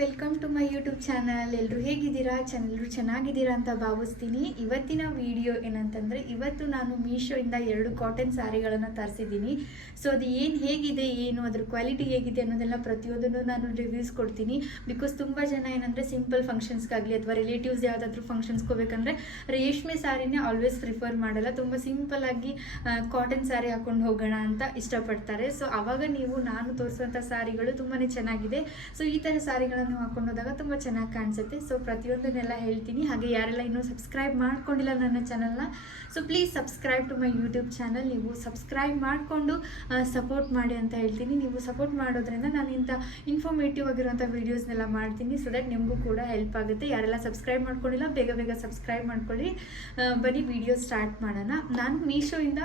Welcome to my YouTube channel. ಎಲ್ಲರೂ ಹೇಗಿದ್ದೀರಾ? ಎಲ್ಲರೂ ಚೆನ್ನಾಗಿದ್ದೀರಾ ಅಂತ ಭಾವಿಸ್ತೀನಿ. ಇವತ್ತಿನ ವಿಡಿಯೋ ಏನಂತಂದರೆ, ಇವತ್ತು ನಾನು ಮೀಶೋಯಿಂದ 2 ಕಾಟನ್ ಸ್ಯಾರಿಗಳನ್ನು ತರಿಸಿದ್ದೀನಿ. ಸೊ ಅದು ಹೇಗಿದೆ, ಅದ್ರ ಕ್ವಾಲಿಟಿ ಹೇಗಿದೆ ಅನ್ನೋದೆಲ್ಲ ಪ್ರತಿಯೊಂದನ್ನು ನಾನು ರಿವ್ಯೂಸ್ ಕೊಡ್ತೀನಿ. ಬಿಕಾಸ್ ತುಂಬ ಜನ ಏನಂದರೆ ಸಿಂಪಲ್ ಫಂಕ್ಷನ್ಸ್ಗಾಗಲಿ ಅಥವಾ ರಿಲೇಟಿವ್ಸ್ ಯಾವುದಾದ್ರೂ ಫಂಕ್ಷನ್ಸ್ಗೆ ಹೋಗ್ಬೇಕಂದ್ರೆ ರೇಷ್ಮೆ ಸ್ಯಾರಿನೇ ಆಲ್ವೇಸ್ ಪ್ರಿಫರ್ ಮಾಡಲ್ಲ. ತುಂಬ ಸಿಂಪಲ್ಲಾಗಿ ಕಾಟನ್ ಸ್ಯಾರಿ ಹಾಕೊಂಡು ಹೋಗೋಣ ಅಂತ ಇಷ್ಟಪಡ್ತಾರೆ. ಸೊ ಆವಾಗ ನಾನು ತೋರಿಸುವಂಥ ಸ್ಯಾರಿಗಳು ತುಂಬಾ ಚೆನ್ನಾಗಿದೆ. ಸೊ ಈ ಥರ ಸ್ಯಾರಿಗಳನ್ನು ಹಾಕೊಂಡು ಹೋದಾಗ ತುಂಬ ಚೆನ್ನಾಗಿ ಕಾಣಿಸುತ್ತೆ. ಸೊ ಪ್ರತಿಯೊಂದನ್ನೆಲ್ಲ ಹೇಳ್ತೀನಿ. ಹಾಗೆ ಯಾರೆಲ್ಲ ಇನ್ನೂ ಸಬ್ಸ್ಕ್ರೈಬ್ ಮಾಡ್ಕೊಂಡಿಲ್ಲ ನನ್ನ ಚಾನಲ್ನ, so please subscribe to my YouTube channel. ನೀವು ಸಬ್ಸ್ಕ್ರೈಬ್ ಮಾಡಿಕೊಂಡು ಸಪೋರ್ಟ್ ಮಾಡಿ ಅಂತ ಹೇಳ್ತೀನಿ. ನೀವು ಸಪೋರ್ಟ್ ಮಾಡೋದ್ರಿಂದ ನಾನು ಇಂಥ ಇನ್ಫಾರ್ಮೇಟಿವ್ ಆಗಿರುವಂಥ ವೀಡಿಯೋಸ್ನೆಲ್ಲ ಮಾಡ್ತೀನಿ. ಸೊ ದಟ್ ನಿಮಗೂ ಕೂಡ ಹೆಲ್ಪ್ ಆಗುತ್ತೆ. ಯಾರೆಲ್ಲ ಸಬ್ಸ್ಕ್ರೈಬ್ ಮಾಡ್ಕೊಂಡಿಲ್ಲ ಬೇಗ ಸಬ್ಸ್ಕ್ರೈಬ್ ಮಾಡ್ಕೊಳ್ಳಿ. ಬನ್ನಿ ವಿಡಿಯೋ ಸ್ಟಾರ್ಟ್ ಮಾಡೋಣ. ನಾನು ಮೀಶೋಯಿಂದ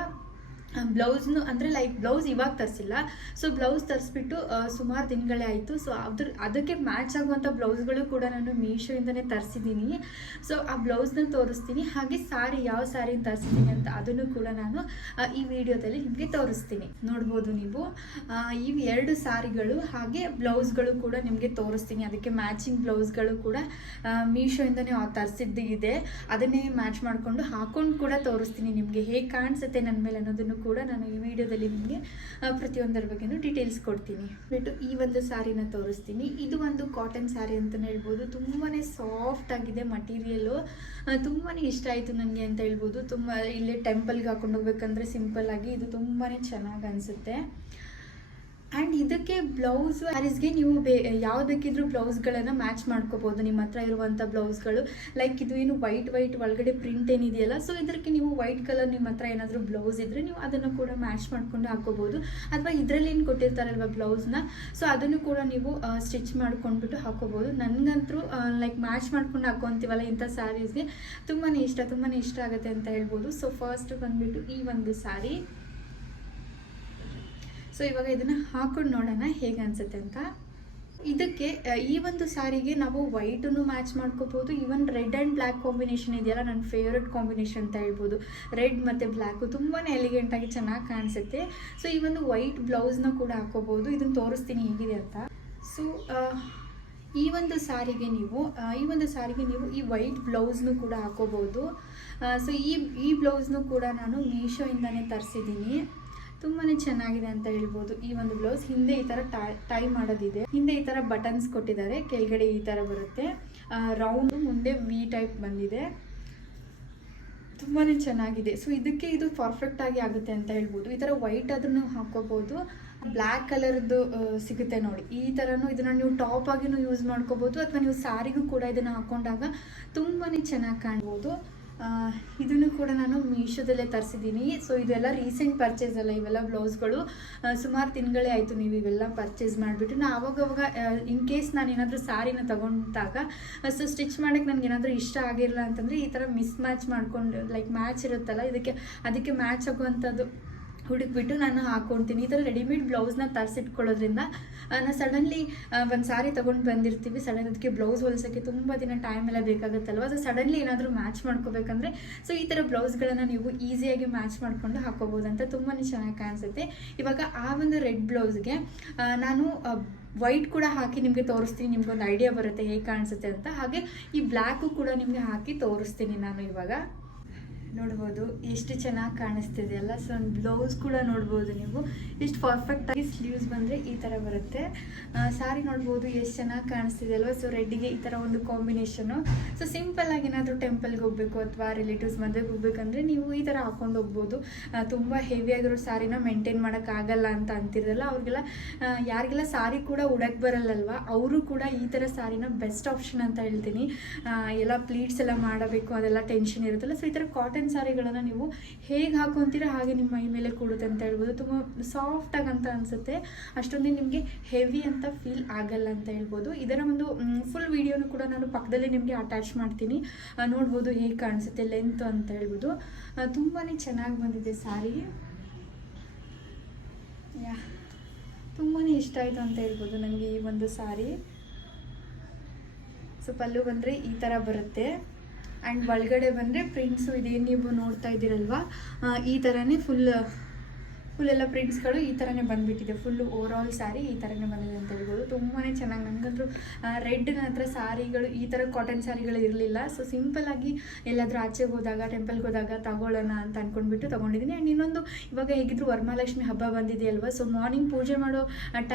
ಬ್ಲೌಸ್ನು ಅಂದರೆ ಬ್ಲೌಸ್ ಇವಾಗ ತರಿಸಿಲ್ಲ. ಸೊ ಬ್ಲೌಸ್ ತರಿಸ್ಬಿಟ್ಟು ಸುಮಾರು ದಿನಗಳೇ ಆಯಿತು. ಸೊ ಅದಕ್ಕೆ ಮ್ಯಾಚ್ ಆಗುವಂಥ ಬ್ಲೌಸ್ಗಳು ಕೂಡ ನಾನು ಮೀಶೋಯಿಂದನೇ ತರಿಸಿದ್ದೀನಿ. ಸೊ ಆ ಬ್ಲೌಸ್ನ ತೋರಿಸ್ತೀನಿ. ಹಾಗೆ ಯಾವ ಸ್ಯಾರಿನ ತರಿಸಿದ್ದೀನಿ ಅಂತ ಅದನ್ನು ಕೂಡ ನಾನು ಈ ವಿಡಿಯೋದಲ್ಲಿ ನಿಮಗೆ ತೋರಿಸ್ತೀನಿ. ನೋಡ್ಬೋದು ನೀವು ಈ 2 ಸ್ಯಾರಿಗಳು ಹಾಗೆ ಬ್ಲೌಸ್ಗಳು ಕೂಡ ನಿಮಗೆ ತೋರಿಸ್ತೀನಿ. ಅದಕ್ಕೆ ಮ್ಯಾಚಿಂಗ್ ಬ್ಲೌಸ್ಗಳು ಕೂಡ ಮೀಶೋಯಿಂದನೇ ತರಿಸಿದ್ದು ಇದೆ. ಅದನ್ನೇ ಮ್ಯಾಚ್ ಮಾಡಿಕೊಂಡು ಹಾಕೊಂಡು ಕೂಡ ತೋರಿಸ್ತೀನಿ. ನಿಮಗೆ ಹೇಗೆ ಕಾಣಿಸುತ್ತೆ ನನ್ನ ಮೇಲೆ ಅನ್ನೋದನ್ನು ಕೂಡ ನಾನು ಈ ವಿಡಿಯೋದಲ್ಲಿ ನಿಮಗೆ ಪ್ರತಿಯೊಂದರ ಬಗ್ಗೆನೂ ಡೀಟೇಲ್ಸ್ ಕೊಡ್ತೀನಿ. ಬಿಟ್ಟು ಈ ಒಂದು ಸ್ಯಾರಿನ ತೋರಿಸ್ತೀನಿ. ಇದು ಒಂದು ಕಾಟನ್ ಸ್ಯಾರಿ ಅಂತಲೇ ಹೇಳ್ಬೋದು. ತುಂಬಾ ಸಾಫ್ಟ್ ಆಗಿದೆ ಮಟೀರಿಯಲು. ತುಂಬಾ ಇಷ್ಟ ಆಯಿತು ನನಗೆ ಅಂತ ಹೇಳ್ಬೋದು. ತುಂಬ ಇಲ್ಲೇ ಟೆಂಪಲ್ಗೆ ಹಾಕೊಂಡು ಹೋಗ್ಬೇಕಂದ್ರೆ ಸಿಂಪಲ್ ಆಗಿ ಇದು ತುಂಬಾ ಚೆನ್ನಾಗಿ ಅನಿಸುತ್ತೆ. ಆ್ಯಂಡ್ ಇದಕ್ಕೆ ಬ್ಲೌಸ್ ಸ್ಯಾರೀಸ್ಗೆ ನೀವು ಯಾವ್ದು ಬೇಕಿದ್ರೂ ಬ್ಲೌಸ್ಗಳನ್ನು ಮ್ಯಾಚ್ ಮಾಡ್ಕೋಬೋದು. ನಿಮ್ಮ ಹತ್ರ ಇರುವಂಥ ಬ್ಲೌಸ್ಗಳು ಇದು ಏನು ವೈಟ್ ಒಳಗಡೆ ಪ್ರಿಂಟ್ ಏನಿದೆಯಲ್ಲ, ಸೊ ಇದಕ್ಕೆ ನೀವು ವೈಟ್ ಕಲರ್ ನಿಮ್ಮ ಹತ್ರ ಏನಾದರೂ ಬ್ಲೌಸ್ ಇದ್ದರೆ ನೀವು ಅದನ್ನು ಕೂಡ ಮ್ಯಾಚ್ ಮಾಡ್ಕೊಂಡು ಹಾಕೋಬೋದು. ಅಥವಾ ಇದರಲ್ಲಿ ಏನು ಕೊಟ್ಟಿರ್ತಾರಲ್ವ ಬ್ಲೌಸ್ನ, ಸೊ ಅದನ್ನು ಕೂಡ ನೀವು ಸ್ಟಿಚ್ ಮಾಡ್ಕೊಂಡ್ಬಿಟ್ಟು ಹಾಕೋಬೋದು. ನನಗಂತೂ ಮ್ಯಾಚ್ ಮಾಡ್ಕೊಂಡು ಹಾಕೊತೀವಲ್ಲ ಇಂಥ ಸ್ಯಾರೀಸ್ಗೆ ತುಂಬಾ ಇಷ್ಟ ಆಗುತ್ತೆ ಅಂತ ಹೇಳ್ಬೋದು. ಸೊ ಫಸ್ಟ್ ಬಂದುಬಿಟ್ಟು ಈ ಒಂದು ಸ್ಯಾರಿ. ಸೊ ಇವಾಗ ಇದನ್ನು ಹಾಕೊಂಡು ನೋಡೋಣ ಹೇಗೆ ಅನಿಸುತ್ತೆ ಅಂತ. ಇದಕ್ಕೆ ಈ ಒಂದು ಸ್ಯಾರಿಗೆ ನಾವು ವೈಟನ್ನು ಮ್ಯಾಚ್ ಮಾಡ್ಕೋಬೋದು. Even red and black combination ಇದೆಯಲ್ಲ, ನನ್ನ ಫೇವ್ರೆಟ್ ಕಾಂಬಿನೇಷನ್ ಅಂತ ಹೇಳ್ಬೋದು. ರೆಡ್ ಮತ್ತು ಬ್ಲ್ಯಾಕು ತುಂಬಾ ಎಲಿಗೆಂಟಾಗಿ ಚೆನ್ನಾಗಿ ಕಾಣಿಸುತ್ತೆ. ಸೊ ಈ ಒಂದು ವೈಟ್ ಬ್ಲೌಸ್ನ ಕೂಡ ಹಾಕೋಬೋದು. ಇದನ್ನು ತೋರಿಸ್ತೀನಿ ಹೇಗಿದೆ ಅಂತ. ಸೊ ಈ ಒಂದು ಸ್ಯಾರಿಗೆ ನೀವು ಈ ವೈಟ್ ಬ್ಲೌಸ್ನು ಕೂಡ ಹಾಕೋಬೋದು. ಸೊ ಈ ಬ್ಲೌಸ್ನು ಕೂಡ ನಾನು ಮೀಶೋಯಿಂದನೇ ತರಿಸಿದ್ದೀನಿ. ತುಂಬಾ ಚೆನ್ನಾಗಿದೆ ಅಂತ ಹೇಳ್ಬೋದು. ಈ ಒಂದು ಬ್ಲೌಸ್ ಹಿಂದೆ ಈ ಥರ ಟೈ ಮಾಡೋದಿದೆ. ಹಿಂದೆ ಈ ಥರ ಬಟನ್ಸ್ ಕೊಟ್ಟಿದ್ದಾರೆ, ಕೆಳಗಡೆ ಈ ಥರ ಬರುತ್ತೆ ರೌಂಡ್, ಮುಂದೆ ವಿ ಟೈಪ್ ಬಂದಿದೆ. ತುಂಬಾ ಚೆನ್ನಾಗಿದೆ. ಸೊ ಇದಕ್ಕೆ ಇದು ಪರ್ಫೆಕ್ಟ್ ಆಗಿ ಆಗುತ್ತೆ ಅಂತ ಹೇಳ್ಬೋದು. ಈ ಥರ ವೈಟ್ ಅದನ್ನು ಹಾಕೋಬೋದು. ಬ್ಲ್ಯಾಕ್ ಕಲರ್ದು ಸಿಗುತ್ತೆ ನೋಡಿ, ಈ ಥರನೂ ಇದನ್ನು ನೀವು ಟಾಪ್ ಆಗಿನೂ ಯೂಸ್ ಮಾಡ್ಕೋಬೋದು. ಅಥವಾ ನೀವು ಸ್ಯಾರಿಗೂ ಕೂಡ ಇದನ್ನು ಹಾಕೊಂಡಾಗ ತುಂಬಾ ಚೆನ್ನಾಗಿ ಕಾಣ್ಬೋದು. ಇದನ್ನು ಕೂಡ ನಾನು ಮೀಶೋದಲ್ಲೇ ತರಿಸಿದ್ದೀನಿ. ಸೊ ಇದೆಲ್ಲ ರೀಸೆಂಟ್ ಪರ್ಚೇಸ್ ಅಲ್ಲ, ಇವೆಲ್ಲ ಬ್ಲೌಸ್ಗಳು ಸುಮಾರು ತಿಂಗಳೇ ಆಯಿತು ನೀವು ಇವೆಲ್ಲ ಪರ್ಚೇಸ್ ಮಾಡಿಬಿಟ್ಟು. ನಾನು ಆವಾಗವಾಗ ಇನ್ ಕೇಸ್ ನಾನು ಏನಾದರೂ ಸ್ಯಾರಿನ ತೊಗೊಂಡಾಗ ಸೊ ಸ್ಟಿಚ್ ಮಾಡೋಕ್ಕೆ ನನಗೆ ಏನಾದರೂ ಇಷ್ಟ ಆಗಿರಲ್ಲ ಅಂತಂದರೆ ಈ ಥರ ಮಿಸ್ ಮ್ಯಾಚ್ ಮಾಡ್ಕೊಂಡು ಮ್ಯಾಚ್ ಇರುತ್ತಲ್ಲ ಅದಕ್ಕೆ ಮ್ಯಾಚ್ ಆಗುವಂಥದ್ದು ಹುಡುಕ್ಬಿಟ್ಟು ನಾನು ಹಾಕ್ಕೊಳ್ತೀನಿ. ಈ ಥರ ರೆಡಿಮೇಡ್ ಬ್ಲೌಸ್ನ ತರಿಸಿಟ್ಕೊಳ್ಳೋದ್ರಿಂದ ನಾನು ಸಡನ್ಲಿ ಒಂದು ಸ್ಯಾರಿ ತೊಗೊಂಡು ಬಂದಿರ್ತೀವಿ, ಅದಕ್ಕೆ ಬ್ಲೌಸ್ ಹೊಲಿಸೋಕ್ಕೆ ತುಂಬ ದಿನ ಟೈಮ್ ಎಲ್ಲ ಬೇಕಾಗುತ್ತಲ್ವ. ಸೊ ಸಡನ್ಲಿ ಏನಾದರೂ ಮ್ಯಾಚ್ ಮಾಡ್ಕೋಬೇಕಂದ್ರೆ ಸೊ ಈ ಥರ ಬ್ಲೌಸ್ಗಳನ್ನು ನೀವು ಈಸಿಯಾಗಿ ಮ್ಯಾಚ್ ಮಾಡಿಕೊಂಡು ಹಾಕೋಬೋದಂತ ತುಂಬಾ ಚೆನ್ನಾಗಿ ಕಾಣಿಸುತ್ತೆ. ಇವಾಗ ಆ ಒಂದು ರೆಡ್ ಬ್ಲೌಸ್ಗೆ ನಾನು ವೈಟ್ ಕೂಡ ಹಾಕಿ ನಿಮಗೆ ತೋರಿಸ್ತೀನಿ. ನಿಮ್ಗೊಂದು ಐಡಿಯಾ ಬರುತ್ತೆ ಹೇಗೆ ಕಾಣಿಸುತ್ತೆ ಅಂತ. ಹಾಗೆ ಈ ಬ್ಲ್ಯಾಕು ಕೂಡ ನಿಮಗೆ ಹಾಕಿ ತೋರಿಸ್ತೀನಿ ನಾನು. ಇವಾಗ ನೋಡ್ಬೋದು ಎಷ್ಟು ಚೆನ್ನಾಗಿ ಕಾಣಿಸ್ತಿದೆ ಅಲ್ಲ. ಸೊ ಬ್ಲೌಸ್ ಕೂಡ ನೋಡ್ಬೋದು ನೀವು ಎಷ್ಟು ಪರ್ಫೆಕ್ಟಾಗಿ. ಸ್ಲೀವ್ಸ್ ಬಂದರೆ ಈ ಥರ ಬರುತ್ತೆ. ಸ್ಯಾರಿ ನೋಡ್ಬೋದು ಎಷ್ಟು ಚೆನ್ನಾಗಿ ಕಾಣಿಸ್ತಿದೆ ಅಲ್ವ. ಸೊ ರೆಡ್ಡಿಗೆ ಈ ಥರ ಒಂದು ಕಾಂಬಿನೇಷನು. ಸೊ ಸಿಂಪಲ್ಲಾಗಿ ಏನಾದರೂ ಟೆಂಪಲ್ಗೆ ಹೋಗಬೇಕು ಅಥವಾ ರಿಲೇಟಿವ್ಸ್ ಮದುವೆಗೆ ಹೋಗ್ಬೇಕಂದ್ರೆ ನೀವು ಈ ಥರ ಹಾಕೊಂಡು ಹೋಗ್ಬೋದು. ತುಂಬ ಹೆವಿಯಾಗಿರೋ ಸ್ಯಾರಿನ ಮೇಂಟೈನ್ ಮಾಡೋಕ್ಕಾಗಲ್ಲ ಅಂತ ಅಂತಿರಲ್ಲ ಅವ್ರಿಗೆಲ್ಲ, ಯಾರಿಗೆಲ್ಲ ಸ್ಯಾರಿ ಕೂಡ ಉಡಕ್ಕೆ ಬರಲ್ಲಲ್ವ ಅವರು ಕೂಡ ಈ ಥರ ಸ್ಯಾರಿನ ಬೆಸ್ಟ್ ಆಪ್ಷನ್ ಅಂತ ಹೇಳ್ತೀನಿ. ಎಲ್ಲ ಪ್ಲೀಟ್ಸ್ ಎಲ್ಲ ಮಾಡಬೇಕು, ಅದೆಲ್ಲ ಟೆನ್ಷನ್ ಇರುತ್ತಲ್ಲ. ಸೊ ಈ ಥರ ಕಾಟನ್ ಸ್ಯಾರಿಗಳನ್ನು ನೀವು ಹೇಗೆ ಹಾಕೊತೀರ ಹಾಗೆ ನಿಮ್ಮ ಮೈ ಮೇಲೆ ಕೂಡುತ್ತೆ ಅಂತ ಹೇಳ್ಬೋದು. ತುಂಬ ಸಾಫ್ಟಾಗಿ ಅಂತ ಅನಿಸುತ್ತೆ, ಅಷ್ಟೊಂದೇ ನಿಮಗೆ ಹೆವಿ ಅಂತ ಫೀಲ್ ಆಗಲ್ಲ ಅಂತ ಹೇಳ್ಬೋದು. ಇದರ ಒಂದು ಫುಲ್ ವಿಡಿಯೋನು ಕೂಡ ನಾನು ಪಕ್ಕದಲ್ಲೇ ನಿಮಗೆ ಅಟ್ಯಾಚ್ ಮಾಡ್ತೀನಿ. ನೋಡ್ಬೋದು ಹೇಗೆ ಕಾಣಿಸುತ್ತೆ ಲೆಂತ್ ಅಂತ ಹೇಳ್ಬೋದು. ತುಂಬಾ ಚೆನ್ನಾಗಿ ಬಂದಿದೆ ಸ್ಯಾರಿ. ತುಂಬಾ ಇಷ್ಟ ಆಯಿತು ಅಂತ ಹೇಳ್ಬೋದು ನನಗೆ ಈ ಒಂದು ಸ್ಯಾರಿ. ಸೊ ಪಲ್ಲು ಬಂದರೆ ಈ ಥರ ಬರುತ್ತೆ. ಆ್ಯಂಡ್ ಒಳಗಡೆ ಬಂದರೆ ಪ್ರಿಂಟ್ಸು ಇದೇನು ನೀವು ನೋಡ್ತಾ ಇದ್ದೀರಲ್ವ ಈ ಥರನೇ ಫುಲ್ ಫುಲ್ ಎಲ್ಲ ಪ್ರಿಂಟ್ಸ್ಗಳು ಈ ಥರನೇ ಬಂದುಬಿಟ್ಟಿದೆ. ಫುಲ್ಲು ಓವರ್ ಆಲ್ ಸ್ಯಾರಿ ಈ ಥರನೇ ಬಂದಿದೆ ಅಂತ ಹೇಳ್ಬೋದು. ತುಂಬಾ ಚೆನ್ನಾಗಿ ನನಗಂತೂ ರೆಡ್ ನನ್ನ ಹತ್ರ ಸ್ಯಾರಿಗಳು ಈ ಥರ ಕಾಟನ್ ಸ್ಯಾರಿಗಳು ಇರಲಿಲ್ಲ. ಸೊ ಸಿಂಪಲ್ಲಾಗಿ ಎಲ್ಲಾದರೂ ಆಚೆಗೆ ಹೋದಾಗ ಟೆಂಪಲ್ಗೆ ಹೋದಾಗ ತಗೊಳ್ಳೋಣ ಅಂತ ಅಂದ್ಕೊಂಡ್ಬಿಟ್ಟು ತೊಗೊಂಡಿದ್ದೀನಿ. ಆ್ಯಂಡ್ ಇನ್ನೊಂದು ಇವಾಗ ಹೇಗಿದ್ರು ವರಮಹಾಲಕ್ಷ್ಮಿ ಹಬ್ಬ ಬಂದಿದೆಯಲ್ವ, ಸೊ ಮಾರ್ನಿಂಗ್ ಪೂಜೆ ಮಾಡೋ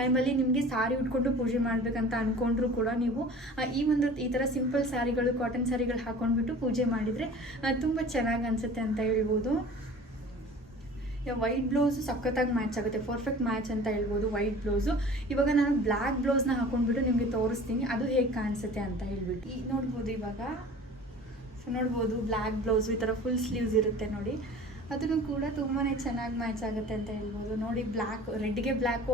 ಟೈಮಲ್ಲಿ ನಿಮಗೆ ಸ್ಯಾರಿ ಉಟ್ಕೊಂಡು ಪೂಜೆ ಮಾಡಬೇಕಂತ ಅಂದ್ಕೊಂಡ್ರು ಕೂಡ ನೀವು ಈ ಥರ ಸಿಂಪಲ್ ಸ್ಯಾರಿಗಳು ಕಾಟನ್ ಸ್ಯಾರಿಗಳು ಹಾಕೊಂಡ್ಬಿಟ್ಟು ಪೂಜೆ ಮಾಡಿದರೆ ತುಂಬ ಚೆನ್ನಾಗಿ ಅನಿಸುತ್ತೆ ಅಂತ ಹೇಳ್ಬೋದು. ವೈಟ್ ಬ್ಲೌಸು ಸಖತ್ತಾಗಿ ಮ್ಯಾಚ್ ಆಗುತ್ತೆ, ಪರ್ಫೆಕ್ಟ್ ಮ್ಯಾಚ್ ಅಂತ ಹೇಳ್ಬೋದು ವೈಟ್ ಬ್ಲೌಸು. ಇವಾಗ ನಾನು ಬ್ಲ್ಯಾಕ್ ಬ್ಲೌಸ್ನ ಹಾಕೊಂಡ್ಬಿಟ್ಟು ನಿಮಗೆ ತೋರಿಸ್ತೀನಿ ಅದು ಹೇಗೆ ಕಾಣಿಸುತ್ತೆ ಅಂತ ಹೇಳ್ಬಿಟ್ಟು. ನೋಡ್ಬೋದು ಇವಾಗ, ಸೊ ನೋಡ್ಬೋದು ಬ್ಲ್ಯಾಕ್ ಬ್ಲೌಸು ಈ ಥರ ಫುಲ್ ಸ್ಲೀವ್ಸ್ ಇರುತ್ತೆ ನೋಡಿ, ಅದನ್ನು ಕೂಡ ತುಂಬಾ ಚೆನ್ನಾಗಿ ಮ್ಯಾಚ್ ಆಗುತ್ತೆ ಅಂತ ಹೇಳ್ಬೋದು. ನೋಡಿ ಬ್ಲ್ಯಾಕ್ ರೆಡ್ಗೆ ಬ್ಲ್ಯಾಕು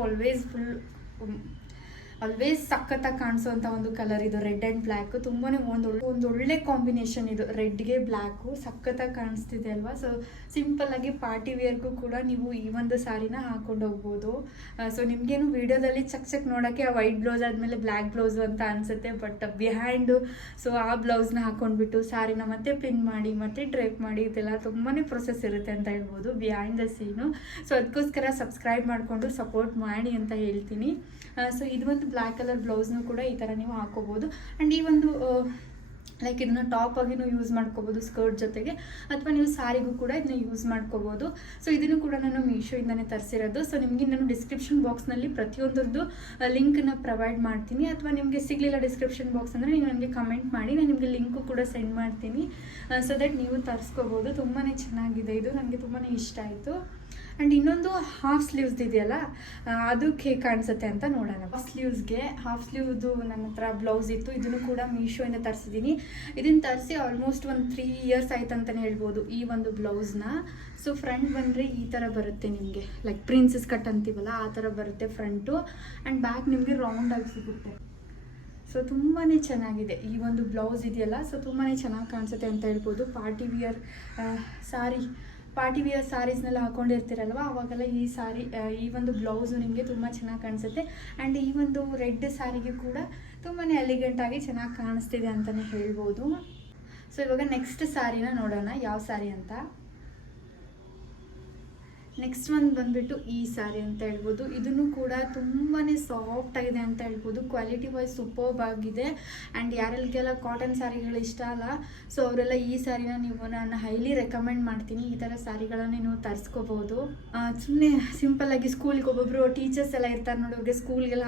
ಆಲ್ವೇಸ್ ಸಖತ್ತಾಗಿ ಕಾಣಿಸೋವಂಥ ಒಂದು ಕಲರ್ ಇದು, ರೆಡ್ ಆ್ಯಂಡ್ ಬ್ಲ್ಯಾಕ್. ತುಂಬಾ ಒಂದೊಳ್ಳೆ ಕಾಂಬಿನೇಷನ್ ಇದು, ರೆಡ್ಗೆ ಬ್ಲ್ಯಾಕು ಸಖತ್ತಾಗಿ ಕಾಣಿಸ್ತಿದೆ ಅಲ್ವಾ. ಸೊ ಸಿಂಪಲ್ಲಾಗಿ ಪಾರ್ಟಿ ವೇರ್ಗೂ ಕೂಡ ನೀವು ಈ ಒಂದು ಸ್ಯಾರಿನ ಹಾಕೊಂಡು ಹೋಗ್ಬೋದು. ಸೊ ನಿಮಗೇನು ವೀಡಿಯೋದಲ್ಲಿ ಚಕ್ ನೋಡೋಕ್ಕೆ ಆ ವೈಟ್ ಬ್ಲೌಸ್ ಆದಮೇಲೆ ಬ್ಲ್ಯಾಕ್ ಬ್ಲೌಸು ಅಂತ ಅನಿಸುತ್ತೆ, ಬಟ್ ಬಿಹೈಂಡು ಸೊ ಆ ಬ್ಲೌಸ್ನ ಹಾಕೊಂಡ್ಬಿಟ್ಟು ಸ್ಯಾರಿನ ಮತ್ತೆ ಪಿನ್ ಮಾಡಿ ಮತ್ತೆ ಡ್ರೈಪ್ ಮಾಡಿ ಇದೆಲ್ಲ ತುಂಬಾ ಪ್ರೊಸೆಸ್ ಇರುತ್ತೆ ಅಂತ ಹೇಳ್ಬೋದು ಬಿಹೈಂಡ್ ದ ಸೀನು. ಸೊ ಅದಕ್ಕೋಸ್ಕರ ಸಬ್ಸ್ಕ್ರೈಬ್ ಮಾಡಿಕೊಂಡು ಸಪೋರ್ಟ್ ಮಾಡಿ ಅಂತ ಹೇಳ್ತೀನಿ. ಸೊ ಇದು ಒಂದು ಬ್ಲ್ಯಾಕ್ ಕಲರ್ ಬ್ಲೌಸ್ನು ಕೂಡ ಈ ಥರ ನೀವು ಹಾಕೋಬೋದು. ಆ್ಯಂಡ್ ಈ ಒಂದು ಲೈಕ್ ಇದನ್ನ ಟಾಪ್ ಆಗಿನೂ ಯೂಸ್ ಮಾಡ್ಕೋಬೋದು ಸ್ಕರ್ಟ್ ಜೊತೆಗೆ, ಅಥವಾ ನೀವು ಸ್ಯಾರಿಗೂ ಕೂಡ ಇದನ್ನ ಯೂಸ್ ಮಾಡ್ಕೋಬೋದು. ಸೊ ಇದನ್ನು ಕೂಡ ನಾನು ಮೀಶೋಯಿಂದನೇ ತರಿಸಿರೋದು. ಸೊ ನಿಮಗೆ ನಾನು ಡಿಸ್ಕ್ರಿಪ್ಷನ್ ಬಾಕ್ಸ್ನಲ್ಲಿ ಪ್ರತಿಯೊಂದರದ್ದು ಲಿಂಕನ್ನು ಪ್ರೊವೈಡ್ ಮಾಡ್ತೀನಿ, ಅಥವಾ ನಿಮಗೆ ಸಿಗಲಿಲ್ಲ ಡಿಸ್ಕ್ರಿಪ್ಷನ್ ಬಾಕ್ಸ್ ಅಂದರೆ ನೀವು ನನಗೆ ಕಮೆಂಟ್ ಮಾಡಿ, ನಾನು ನಿಮಗೆ ಲಿಂಕು ಕೂಡ ಸೆಂಡ್ ಮಾಡ್ತೀನಿ. ಸೊ ದಟ್ ನೀವು ತರಿಸ್ಕೋಬೋದು. ತುಂಬಾ ಚೆನ್ನಾಗಿದೆ ಇದು, ನನಗೆ ತುಂಬಾ ಇಷ್ಟ ಆಯಿತು. ಆ್ಯಂಡ್ ಇನ್ನೊಂದು ಹಾಫ್ ಸ್ಲೀವ್ಸ್ ಇದೆಯಲ್ಲ, ಅದಕ್ಕೆ ಹೇಗೆ ಕಾಣಿಸುತ್ತೆ ಅಂತ ನೋಡೋಣ. ಹಾಫ್ ಸ್ಲೀವ್ದು ನನ್ನ ಹತ್ರ ಬ್ಲೌಸ್ ಇತ್ತು, ಇದನ್ನು ಕೂಡ ಮೀಶೋಯಿಂದ ತರಿಸಿದ್ದೀನಿ. ಇದನ್ನು ತರಿಸಿ ಆಲ್ಮೋಸ್ಟ್ ಒಂದು 3 years ಆಯ್ತು ಅಂತಲೇ ಹೇಳ್ಬೋದು ಈ ಒಂದು ಬ್ಲೌಸ್ನ. ಸೊ ಫ್ರಂಟ್ ಬಂದರೆ ಈ ಥರ ಬರುತ್ತೆ ನಿಮಗೆ, ಲೈಕ್ ಪ್ರಿನ್ಸಸ್ ಕಟ್ ಅಂತೀವಲ್ಲ ಆ ಥರ ಬರುತ್ತೆ ಫ್ರಂಟು. ಆ್ಯಂಡ್ ಬ್ಯಾಕ್ ನಿಮಗೆ ರೌಂಡಾಗಿ ಸಿಗುತ್ತೆ. ಸೊ ತುಂಬಾ ಚೆನ್ನಾಗಿದೆ ಈ ಒಂದು ಬ್ಲೌಸ್ ಇದೆಯಲ್ಲ, ಸೊ ತುಂಬಾ ಚೆನ್ನಾಗಿ ಕಾಣಿಸುತ್ತೆ ಅಂತ ಹೇಳ್ಬೋದು. ಪಾರ್ಟಿ ವೇರ್ ಸ್ಯಾರೀಸ್ನೆಲ್ಲ ಹಾಕೊಂಡಿರ್ತೀರಲ್ವ, ಆವಾಗೆಲ್ಲ ಈ ಒಂದು ಬ್ಲೌಸು ನಿಮಗೆ ತುಂಬ ಚೆನ್ನಾಗಿ ಕಾಣಿಸುತ್ತೆ. ಆ್ಯಂಡ್ ಈ ಒಂದು ರೆಡ್ ಸ್ಯಾರಿಗೆ ಕೂಡ ತುಂಬಾ ಎಲಿಗೆಂಟಾಗಿ ಚೆನ್ನಾಗಿ ಕಾಣಿಸ್ತಿದೆ ಅಂತಲೇ ಹೇಳ್ಬೋದು. ಸೊ ಇವಾಗ ನೆಕ್ಸ್ಟ್ ಸ್ಯಾರಿನ ನೋಡೋಣ ಯಾವ ಸ್ಯಾರಿ ಅಂತ. ನೆಕ್ಸ್ಟ್ ಒಂದು ಬಂದುಬಿಟ್ಟು ಈ ಸ್ಯಾರಿ ಅಂತ ಹೇಳ್ಬೋದು. ಇದನ್ನು ಕೂಡ ತುಂಬಾ ಸಾಫ್ಟ್ ಆಗಿದೆ ಅಂತ ಹೇಳ್ಬೋದು, ಕ್ವಾಲಿಟಿ ವೈಸ್ ಸೂಪರ್ಬ್ ಆಗಿದೆ. ಆ್ಯಂಡ್ ಯಾರೆಲ್ಲಿಗೆಲ್ಲ ಕಾಟನ್ ಸ್ಯಾರಿಗಳು ಇಷ್ಟ ಅಲ್ಲ, ಸೊ ಅವರೆಲ್ಲ ಈ ಸ್ಯಾರಿನ ನಾನು ಹೈಲಿ ರೆಕಮೆಂಡ್ ಮಾಡ್ತೀನಿ. ಈ ಥರ ಸ್ಯಾರಿಗಳನ್ನು ನೀವು ತರಿಸ್ಕೋಬೋದು. ಸುಮ್ಮನೆ ಸಿಂಪಲ್ಲಾಗಿ ಸ್ಕೂಲ್ಗೆ ಒಬ್ಬೊಬ್ಬರು ಟೀಚರ್ಸ್ ಎಲ್ಲ ಇರ್ತಾರೆ ನೋಡಿ, ಅವ್ರಿಗೆ ಸ್ಕೂಲ್ಗೆಲ್ಲ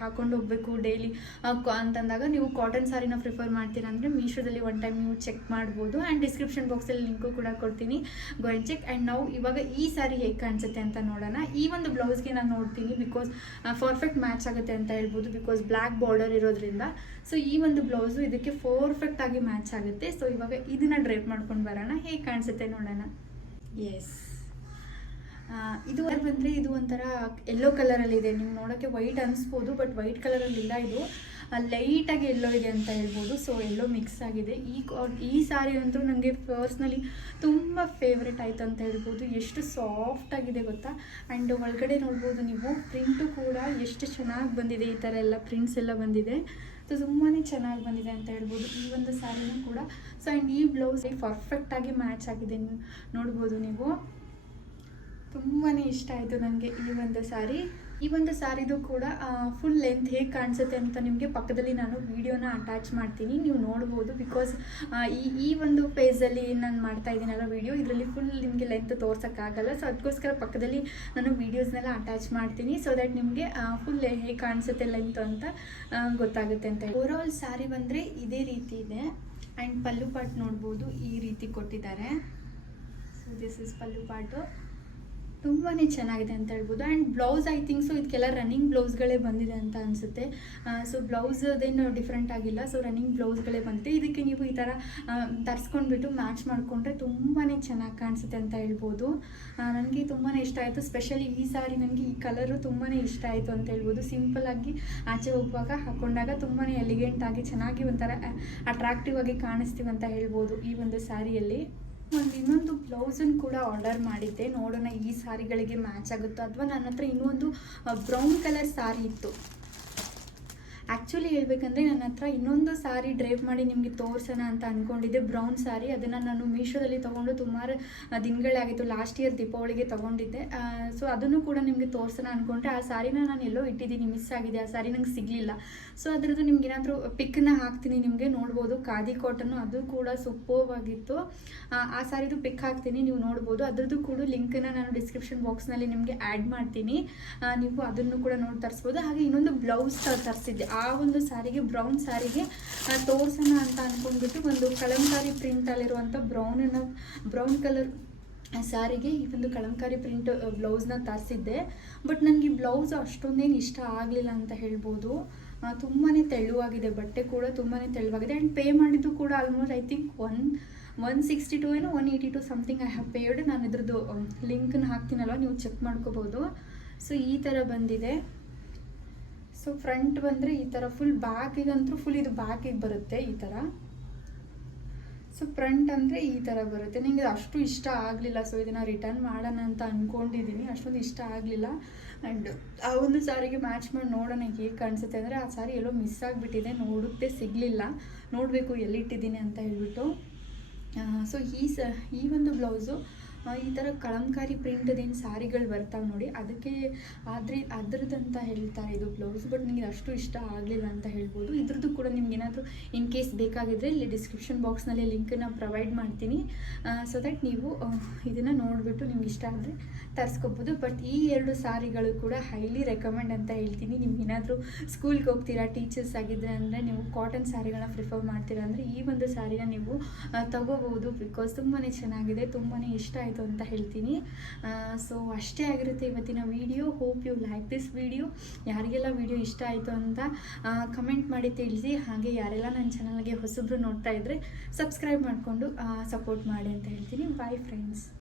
ಹಾಕೊಂಡು ಹೋಗಬೇಕು ಡೈಲಿ ಅಂತಂದಾಗ ನೀವು ಕಾಟನ್ ಸ್ಯಾರಿನ ಪ್ರಿಫರ್ ಮಾಡ್ತೀರಾ ಅಂದರೆ ಮೀಶೋದಲ್ಲಿ ಒನ್ ಟೈಮ್ ನೀವು ಚೆಕ್ ಮಾಡ್ಬೋದು. ಆ್ಯಂಡ್ ಡಿಸ್ಕ್ರಿಪ್ಷನ್ ಬಾಕ್ಸಲ್ಲಿ ಲಿಂಕು ಕೂಡ ಕೊಡ್ತೀನಿ, ಗೋ ಆ್ಯಂಡ್ ಚೆಕ್. ಆ್ಯಂಡ್ ನಾವು ಇವಾಗ ಈ ಸ್ಯಾರಿ ಹೇಗೆ ಕಾಣಿಸುತ್ತೆ ಅಂತ ನೋಡೋಣ. ಈ ಒಂದು ಬ್ಲೌಸ್ಗೆ ನಾನು ನೋಡ್ತೀನಿ, ಬಿಕಾಸ್ ಪರ್ಫೆಕ್ಟ್ ಮ್ಯಾಚ್ ಆಗುತ್ತೆ ಅಂತ ಹೇಳ್ಬೋದು, ಬಿಕಾಸ್ ಬ್ಲ್ಯಾಕ್ ಬಾರ್ಡರ್ ಇರೋದ್ರಿಂದ. ಸೊ ಈ ಒಂದು ಬ್ಲೌಸು ಇದಕ್ಕೆ ಪರ್ಫೆಕ್ಟ್ ಆಗಿ ಮ್ಯಾಚ್ ಆಗುತ್ತೆ. ಸೊ ಇವಾಗ ಇದನ್ನ ಡ್ರೈಪ್ ಮಾಡ್ಕೊಂಡು ಬರೋಣ, ಹೇಗೆ ಕಾಣಿಸುತ್ತೆ ನೋಡೋಣ. ಎಸ್, ಇದು ಬಂದರೆ ಇದು ಒಂಥರ ಯೆಲ್ಲೋ ಕಲರಲ್ಲಿದೆ. ನೀವು ನೋಡೋಕ್ಕೆ ವೈಟ್ ಅನಿಸ್ಬೋದು, ಬಟ್ ವೈಟ್ ಕಲರಲ್ಲಿಲ್ಲ, ಇದು ಲೈಟಾಗಿ ಎಲ್ಲೋ ಇದೆ ಅಂತ ಹೇಳ್ಬೋದು. ಸೊ ಎಲ್ಲೋ ಮಿಕ್ಸ್ ಆಗಿದೆ. ಈ ಸ್ಯಾರಿ ಅಂತೂ ನನಗೆ ಪರ್ಸ್ನಲಿ ತುಂಬ ಫೇವ್ರೆಟ್ ಆಯಿತು ಅಂತ ಹೇಳ್ಬೋದು. ಎಷ್ಟು ಸಾಫ್ಟ್ ಆಗಿದೆ ಗೊತ್ತಾ. ಆ್ಯಂಡ್ ಒಳಗಡೆ ನೋಡ್ಬೋದು ನೀವು, ಪ್ರಿಂಟು ಕೂಡ ಎಷ್ಟು ಚೆನ್ನಾಗಿ ಬಂದಿದೆ, ಈ ಥರ ಎಲ್ಲ ಪ್ರಿಂಟ್ಸ್ ಎಲ್ಲ ಬಂದಿದೆ. ಸೊ ತುಂಬಾ ಚೆನ್ನಾಗಿ ಬಂದಿದೆ ಅಂತ ಹೇಳ್ಬೋದು ಈ ಒಂದು ಸ್ಯಾರಿನೂ ಕೂಡ. ಸೊ ಆ್ಯಂಡ್ ಈ ಬ್ಲೌಸ್ ಪರ್ಫೆಕ್ಟಾಗಿ ಮ್ಯಾಚ್ ಆಗಿದೆ ನೋಡ್ಬೋದು ನೀವು. ತುಂಬಾ ಇಷ್ಟ ಆಯಿತು ನನಗೆ ಈ ಒಂದು ಸ್ಯಾರಿದು ಕೂಡ ಫುಲ್ ಲೆಂತ್ ಹೇಗೆ ಕಾಣಿಸುತ್ತೆ ಅಂತ ನಿಮಗೆ ಪಕ್ಕದಲ್ಲಿ ನಾನು ವಿಡಿಯೋನ ಅಟ್ಯಾಚ್ ಮಾಡ್ತೀನಿ, ನೀವು ನೋಡ್ಬೋದು. ಬಿಕಾಸ್ ಈ ಒಂದು ಪೇಜಲ್ಲಿ ನಾನು ಮಾಡ್ತಾ ಇದ್ದೀನಲ್ಲ ವಿಡಿಯೋ, ಇದರಲ್ಲಿ ಫುಲ್ ನಿಮಗೆ ಲೆಂತ್ ತೋರ್ಸೋಕ್ಕಾಗಲ್ಲ. ಸೊ ಅದಕ್ಕೋಸ್ಕರ ಪಕ್ಕದಲ್ಲಿ ನಾನು ವೀಡಿಯೋಸ್ನೆಲ್ಲ ಅಟ್ಯಾಚ್ ಮಾಡ್ತೀನಿ, ಸೊ ದ್ಯಾಟ್ ನಿಮಗೆ ಫುಲ್ ಹೇಗೆ ಕಾಣಿಸುತ್ತೆ ಲೆಂತ್ ಅಂತ ಗೊತ್ತಾಗುತ್ತೆ ಅಂತ. ಓವರ್ ಆಲ್ ಸ್ಯಾರಿ ಬಂದರೆ ಇದೇ ರೀತಿ ಇದೆ. ಆ್ಯಂಡ್ ಪಲ್ಲು ಪಾಟ್ ನೋಡ್ಬೋದು, ಈ ರೀತಿ ಕೊಟ್ಟಿದ್ದಾರೆ. ಸೊ ದಿಸ್ ಇಸ್ ಪಲ್ಲು ಪಾಟು. ತುಂಬಾ ಚೆನ್ನಾಗಿದೆ ಅಂತ ಹೇಳ್ಬೋದು. And blouse I think so ಇದಕ್ಕೆಲ್ಲ ರನ್ನಿಂಗ್ ಬ್ಲೌಸ್ಗಳೇ ಬಂದಿದೆ ಅಂತ ಅನಿಸುತ್ತೆ. ಸೊ ಬ್ಲೌಸ್ ಅದೇನು ಡಿಫ್ರೆಂಟ್ ಆಗಿಲ್ಲ, ಸೊ ರನ್ನಿಂಗ್ ಬ್ಲೌಸ್ಗಳೇ ಬಂದಿದೆ. ಇದಕ್ಕೆ ನೀವು ಈ ಥರ ತರಿಸ್ಕೊಂಡ್ಬಿಟ್ಟು ಮ್ಯಾಚ್ ಮಾಡಿಕೊಂಡ್ರೆ ತುಂಬಾ ಚೆನ್ನಾಗಿ ಕಾಣಿಸುತ್ತೆ ಅಂತ ಹೇಳ್ಬೋದು. ನನಗೆ ತುಂಬಾ ಇಷ್ಟ ಆಯಿತು. ಸ್ಪೆಷಲಿ ಈ ಸ್ಯಾರಿ ನನಗೆ ಈ ಕಲರು ತುಂಬಾ ಇಷ್ಟ ಆಯಿತು ಅಂತ ಹೇಳ್ಬೋದು. ಸಿಂಪಲ್ಲಾಗಿ ಆಚೆ ಹೋಗುವಾಗ ಹಾಕೊಂಡಾಗ ತುಂಬಾ ಎಲಿಗೆಂಟಾಗಿ ಚೆನ್ನಾಗಿ ಒಂಥರ ಅಟ್ರಾಕ್ಟಿವ್ ಆಗಿ ಕಾಣಿಸ್ತೀವಿ ಅಂತ ಹೇಳ್ಬೋದು ಈ ಒಂದು ಸ್ಯಾರಿಯಲ್ಲಿ. ಇನ್ನೊಂದು ಬ್ಲೌಸನ್ನು ಕೂಡ ಆರ್ಡರ್ ಮಾಡಿದ್ದೆ, ನೋಡೋಣ ಈ ಸ್ಯಾರಿಗಳಿಗೆ ಮ್ಯಾಚ್ ಆಗುತ್ತೋ ಅಥವಾ ನನ್ನ ಹತ್ರ ಇನ್ನೊಂದು ಬ್ರೌನ್ ಕಲರ್ ಸ್ಯಾರಿ ಇತ್ತು. ಆ್ಯಕ್ಚುಲಿ ಹೇಳ್ಬೇಕಂದ್ರೆ ನನ್ನ ಹತ್ರ ಇನ್ನೊಂದು ಸಾರಿ ಡ್ರೈವ್ ಮಾಡಿ ನಿಮಗೆ ತೋರಿಸೋಣ ಅಂತ ಅಂದ್ಕೊಂಡಿದ್ದೆ, ಬ್ರೌನ್ ಸಾರಿ. ಅದನ್ನು ನಾನು ಮೀಶೋದಲ್ಲಿ ತೊಗೊಂಡು ಸುಮಾರು ದಿನಗಳಾಗಿತ್ತು, ಲಾಸ್ಟ್ ಇಯರ್ ದೀಪಾವಳಿಗೆ ತೊಗೊಂಡಿದ್ದೆ. ಸೊ ಅದನ್ನು ಕೂಡ ನಿಮಗೆ ತೋರಿಸೋಣ ಅಂದ್ಕೊಂಡ್ರೆ ಆ ಸಾರಿನ ನಾನು ಎಲ್ಲೋ ಇಟ್ಟಿದ್ದೀನಿ, ಮಿಸ್ ಆಗಿದೆ, ಆ ಸಾರಿ ನಂಗೆ ಸಿಗಲಿಲ್ಲ. ಸೊ ಅದರದ್ದು ನಿಮ್ಗೆ ಏನಾದರೂ ಪಿಕ್ನ ಹಾಕ್ತೀನಿ, ನಿಮಗೆ ನೋಡ್ಬೋದು. ಖಾದಿ ಕಾಟನ್ನು ಅದು ಕೂಡ ಸೂಪರ್ವಾಗಿತ್ತು. ಆ ಸಾರಿದು ಪಿಕ್ ಹಾಕ್ತೀನಿ, ನೀವು ನೋಡ್ಬೋದು. ಅದರದ್ದು ಕೂಡ ಲಿಂಕನ್ನು ನಾನು ಡಿಸ್ಕ್ರಿಪ್ಷನ್ ಬಾಕ್ಸ್ನಲ್ಲಿ ನಿಮಗೆ ಆ್ಯಡ್ ಮಾಡ್ತೀನಿ, ನೀವು ಅದನ್ನು ಕೂಡ ನೋಡಿ ತರಿಸ್ಬೋದು. ಹಾಗೆ ಇನ್ನೊಂದು ಬ್ಲೌಸ್ ತರಿಸಿದ್ದೆ, ಆ ಒಂದು ಸಾರಿಗೆ, ಬ್ರೌನ್ ಸಾರಿಗೆ ತೋರಿಸೋಣ ಅಂತ ಅಂದ್ಕೊಂಡ್ಬಿಟ್ಟು ಒಂದು ಕಲಂಕಾರಿ ಪ್ರಿಂಟಲ್ಲಿರುವಂಥ ಬ್ರೌನ್ ಕಲರ್ ಸಾರಿಗೆ ಈ ಒಂದು ಕಲಂಕಾರಿ ಪ್ರಿಂಟ್ ಬ್ಲೌಸ್ನ ತರಿಸಿದ್ದೆ. ಬಟ್ ನನಗೆ ಈ ಬ್ಲೌಸ್ ಅಷ್ಟೊಂದೇನು ಇಷ್ಟ ಆಗಲಿಲ್ಲ ಅಂತ ಹೇಳ್ಬೋದು. ತುಂಬಾ ತೆಳುವಾಗಿದೆ, ಬಟ್ಟೆ ಕೂಡ ತುಂಬಾ ತೆಳುವಾಗಿದೆ. ಆ್ಯಂಡ್ ಪೇ ಮಾಡಿದ್ದು ಕೂಡ ಆಲ್ಮೋಸ್ಟ್ ಐ ಥಿಂಕ್ 162 ಏನೋ 182 ಸಮಥಿಂಗ್ ಐ ಹ್ಯಾವ್ ಪೇಯ್ಡ್. ನಾನು ಇದ್ರದ್ದು ಲಿಂಕ್ನ ಹಾಕ್ತೀನಲ್ವ, ನೀವು ಚೆಕ್ ಮಾಡ್ಕೋಬೋದು. ಸೊ ಈ ಥರ ಬಂದಿದೆ. ಸೊ ಫ್ರಂಟ್ ಬಂದರೆ ಈ ಥರ ಫುಲ್ ಬ್ಯಾಕಿಗಂತೂ ಫುಲ್ ಇದು ಬ್ಯಾಕಿಗೆ ಬರುತ್ತೆ ಈ ಥರ. ಸೊ ಫ್ರಂಟ್ ಅಂದರೆ ಈ ಥರ ಬರುತ್ತೆ. ನನಗೆ ಅಷ್ಟು ಇಷ್ಟ ಆಗಲಿಲ್ಲ, ಸೊ ಇದನ್ನು ರಿಟರ್ನ್ ಮಾಡೋಣ ಅಂತ ಅಂದ್ಕೊಂಡಿದ್ದೀನಿ. ಅಷ್ಟೊಂದು ಇಷ್ಟ ಆಗಲಿಲ್ಲ. ಆ್ಯಂಡ್ ಆ ಒಂದು ಸಾರಿಗೆ ಮ್ಯಾಚ್ ಮಾಡಿ ನೋಡೋಣ ಹೇಗೆ ಕಾಣಿಸುತ್ತೆ ಅಂದರೆ, ಆ ಸಾರಿ ಎಲ್ಲೋ ಮಿಸ್ ಆಗಿಬಿಟ್ಟಿದೆ, ನೋಡುತ್ತೆ ಸಿಗಲಿಲ್ಲ, ನೋಡಬೇಕು ಎಲ್ಲಿಟ್ಟಿದ್ದೀನಿ ಅಂತ ಹೇಳ್ಬಿಟ್ಟು. ಸೊ ಈ ಒಂದು ಬ್ಲೌಸು ಈ ಥರ ಕಳಂಕಾರಿ ಪ್ರಿಂಟದೇನು ಸಾರಿಗಳು ಬರ್ತಾವೆ ನೋಡಿ, ಅದಕ್ಕೆ ಅದ್ರದ್ದಂತ ಹೇಳ್ತಾರೆ ಇದು ಬ್ಲೌಸ್. ಬಟ್ ನನಗೆ ಅಷ್ಟು ಇಷ್ಟ ಆಗಲಿಲ್ಲ ಅಂತ ಹೇಳ್ಬೋದು. ಇದ್ರದ್ದು ಕೂಡ ನಿಮ್ಗೆ ಏನಾದರೂ ಇನ್ ಕೇಸ್ ಬೇಕಾಗಿದ್ದರೆ ಇಲ್ಲಿ ಡಿಸ್ಕ್ರಿಪ್ಷನ್ ಬಾಕ್ಸ್ನಲ್ಲಿ ಲಿಂಕನ್ನು ಪ್ರೊವೈಡ್ ಮಾಡ್ತೀನಿ, ಸೊ ದಟ್ ನೀವು ಇದನ್ನು ನೋಡಿಬಿಟ್ಟು ನಿಮ್ಗೆ ಇಷ್ಟ ಆದರೆ ತರಿಸ್ಕೋಬೋದು. ಬಟ್ ಈ 2 ಸಾರಿಗಳು ಕೂಡ ಹೈಲಿ ರೆಕಮೆಂಡ್ ಅಂತ ಹೇಳ್ತೀನಿ. ನಿಮ್ಗೆ ಏನಾದರೂ ಸ್ಕೂಲ್ಗೆ ಹೋಗ್ತೀರಾ, ಟೀಚರ್ಸ್ ಆಗಿದ್ದರೆ ಅಂದರೆ ನೀವು ಕಾಟನ್ ಸ್ಯಾರಿಗಳನ್ನ ಪ್ರಿಫರ್ ಮಾಡ್ತೀರಾ ಅಂದರೆ ಈ ಒಂದು ಸ್ಯಾರಿನ ನೀವು ತಗೋಬೋದು. ಬಿಕಾಸ್ ತುಂಬಾ ಚೆನ್ನಾಗಿದೆ, ತುಂಬಾ ಇಷ್ಟ ಆಯಿತು ಅಂತ ಹೇಳ್ತೀನಿ. ಸೊ ಅಷ್ಟೇ ಆಗಿರುತ್ತೆ ಇವತ್ತಿನ video. Hope you like this video. ಯಾರಿಗೆಲ್ಲ ವಿಡಿಯೋ ಇಷ್ಟ ಆಯಿತು ಅಂತ ಕಮೆಂಟ್ ಮಾಡಿ ತಿಳಿಸಿ. ಹಾಗೆ ಯಾರೆಲ್ಲ ನನ್ನ ಚಾನಲ್ಗೆ ಹೊಸಬ್ರು ನೋಡ್ತಾ ಇದ್ದರೆ ಸಬ್ಸ್ಕ್ರೈಬ್ ಮಾಡಿಕೊಂಡು ಸಪೋರ್ಟ್ ಮಾಡಿ ಅಂತ ಹೇಳ್ತೀನಿ. Bye friends.